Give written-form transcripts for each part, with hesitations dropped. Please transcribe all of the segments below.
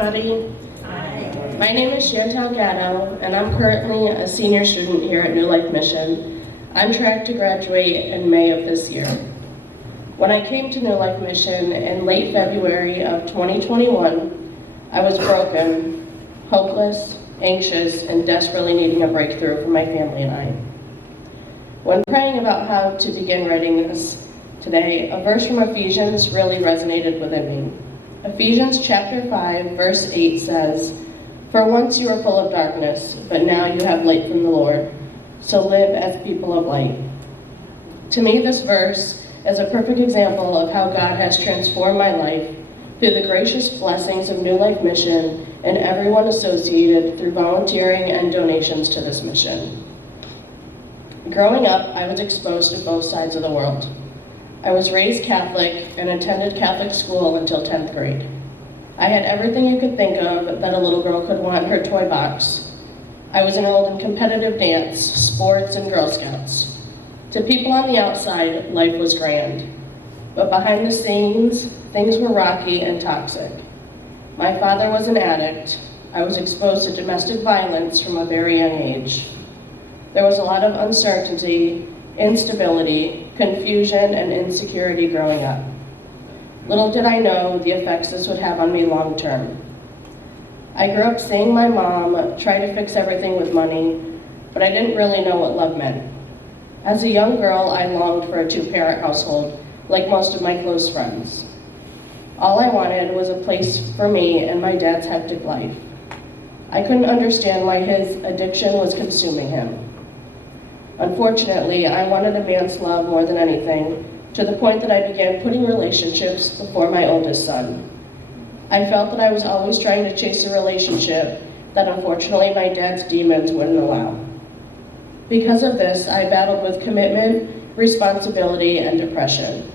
everybody. Hi. My name is Chantal, and I'm currently a senior student here at New Life Mission. I'm tracked to graduate in May of this year. When I came to New Life Mission in late February of 2021, I was broken, hopeless, anxious, and desperately needing a breakthrough for my family and I. When praying about how to begin writing this today, a verse from Ephesians really resonated within me. Ephesians chapter 5, verse 8 says, "For once you were full of darkness, but now you have light from the Lord. So live as people of light." To me, this verse is a perfect example of how God has transformed my life through the gracious blessings of New Life Mission and everyone associated through volunteering and donations to this mission. Growing up, I was exposed to both sides of the world. I was raised Catholic and attended Catholic school until 10th grade. I had everything you could think of that a little girl could want in her toy box. I was enrolled in competitive dance, sports, and Girl Scouts. To people on the outside, life was grand. But behind the scenes, things were rocky and toxic. My father was an addict. I was exposed to domestic violence from a very young age. There was a lot of uncertainty, instability, confusion, and insecurity growing up. Little did I know the effects this would have on me long term. I grew up seeing my mom try to fix everything with money, but I didn't really know what love meant. As a young girl, I longed for a two-parent household, like most of my close friends. All I wanted was a place for me in my dad's hectic life. I couldn't understand why his addiction was consuming him. Unfortunately, I wanted a man's love more than anything, to the point that I began putting relationships before my oldest son. I felt that I was always trying to chase a relationship that unfortunately my dad's demons wouldn't allow. Because of this, I battled with commitment, responsibility, and depression.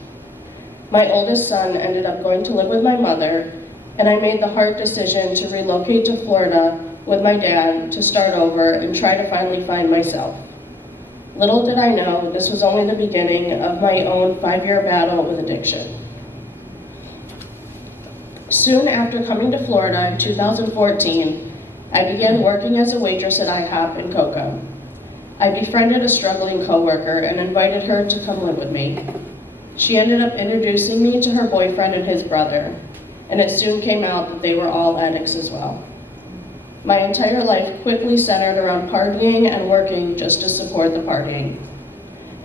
My oldest son ended up going to live with my mother, and I made the hard decision to relocate to Florida with my dad to start over and try to finally find myself. Little did I know, this was only the beginning of my own 5-year battle with addiction. Soon after coming to Florida in 2014, I began working as a waitress at IHOP in Cocoa. I befriended a struggling coworker and invited her to come live with me. She ended up introducing me to her boyfriend and his brother, and it soon came out that they were all addicts as well. My entire life quickly centered around partying and working just to support the partying.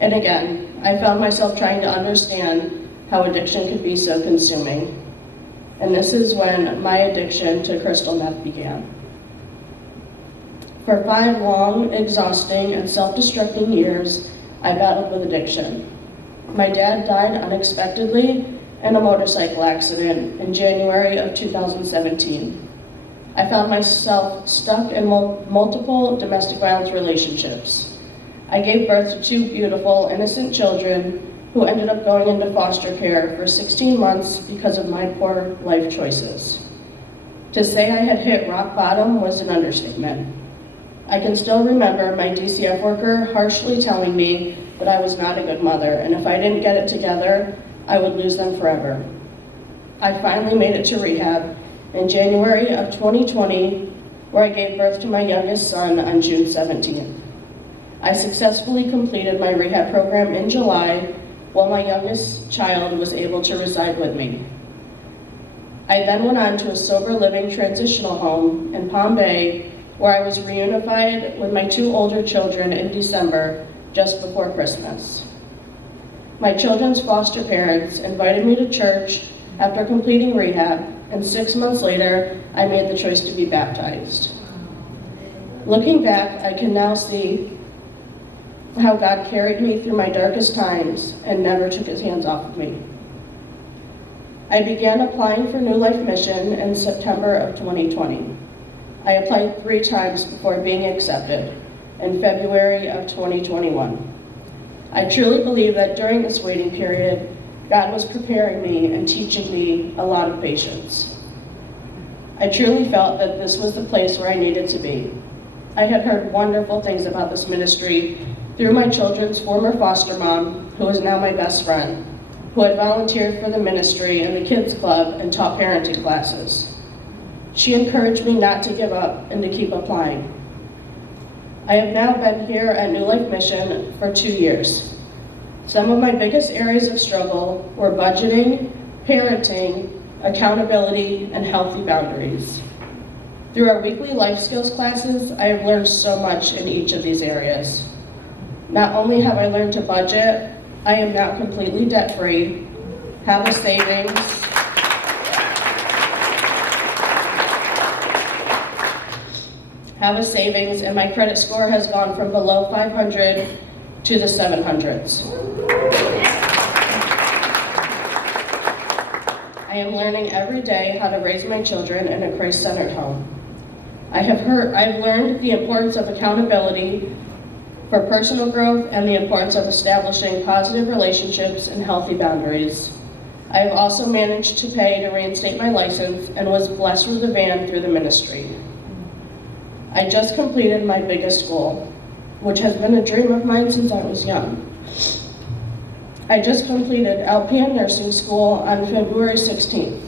And again, I found myself trying to understand how addiction could be so consuming. And this is when my addiction to crystal meth began. For 5 long, exhausting, and self-destructing years, I battled with addiction. My dad died unexpectedly in a motorcycle accident in January of 2017. I found myself stuck in multiple domestic violence relationships. I gave birth to 2 beautiful, innocent children who ended up going into foster care for 16 months because of my poor life choices. To say I had hit rock bottom was an understatement. I can still remember my DCF worker harshly telling me that I was not a good mother, and if I didn't get it together, I would lose them forever. I finally made it to rehab in January of 2020, where I gave birth to my youngest son on June 17th. I successfully completed my rehab program in July, while my youngest child was able to reside with me. I then went on to a sober living transitional home in Palm Bay, where I was reunified with my 2 older children in December, just before Christmas. My children's foster parents invited me to church after completing rehab, and 6 months later, I made the choice to be baptized. Looking back, I can now see how God carried me through my darkest times and never took his hands off of me. I began applying for New Life Mission in September of 2020. I applied 3 times before being accepted in February of 2021. I truly believe that during this waiting period, God was preparing me and teaching me a lot of patience. I truly felt that this was the place where I needed to be. I had heard wonderful things about this ministry through my children's former foster mom, who is now my best friend, who had volunteered for the ministry and the kids club and taught parenting classes. She encouraged me not to give up and to keep applying. I have now been here at New Life Mission for 2 years. Some of my biggest areas of struggle were budgeting, parenting, accountability, and healthy boundaries. Through our weekly life skills classes, I have learned so much in each of these areas. Not only have I learned to budget, I am now completely debt-free, have a savings, and my credit score has gone from below 500 to the 700s. I am learning every day how to raise my children in a Christ-centered home. I've learned the importance of accountability for personal growth and the importance of establishing positive relationships and healthy boundaries. I have also managed to pay to reinstate my license and was blessed with a van through the ministry. I just completed my biggest goal, which has been a dream of mine since I was young. I just completed LPN nursing school on February 16th.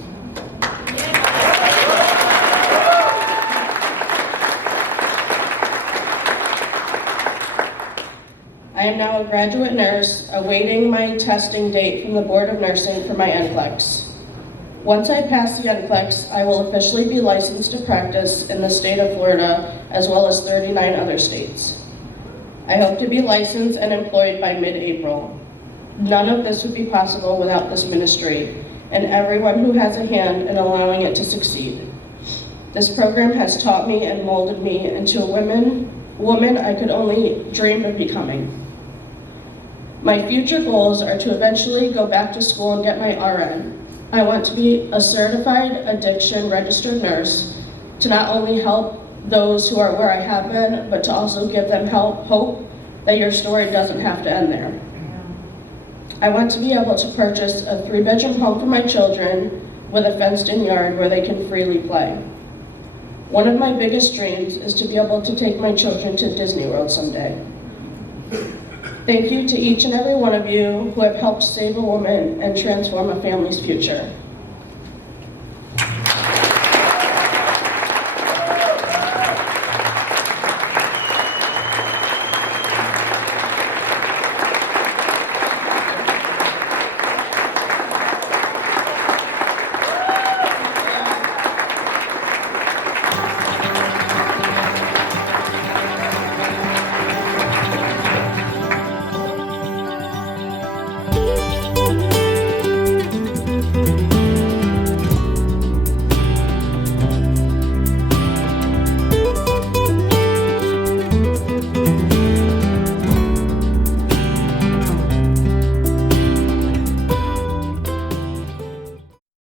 I am now a graduate nurse, awaiting my testing date from the Board of Nursing for my NCLEX. Once I pass the NCLEX, I will officially be licensed to practice in the state of Florida, as well as 39 other states. I hope to be licensed and employed by mid-April. None of this would be possible without this ministry and everyone who has a hand in allowing it to succeed. This program has taught me and molded me into a woman I could only dream of becoming. My future goals are to eventually go back to school and get my RN. I want to be a certified addiction registered nurse to not only help those who are where I have been, but to also give them hope that your story doesn't have to end there. I want to be able to purchase a 3-bedroom home for my children with a fenced-in yard where they can freely play. One of my biggest dreams is to be able to take my children to Disney World someday. Thank you to each and every one of you who have helped save a woman and transform a family's future.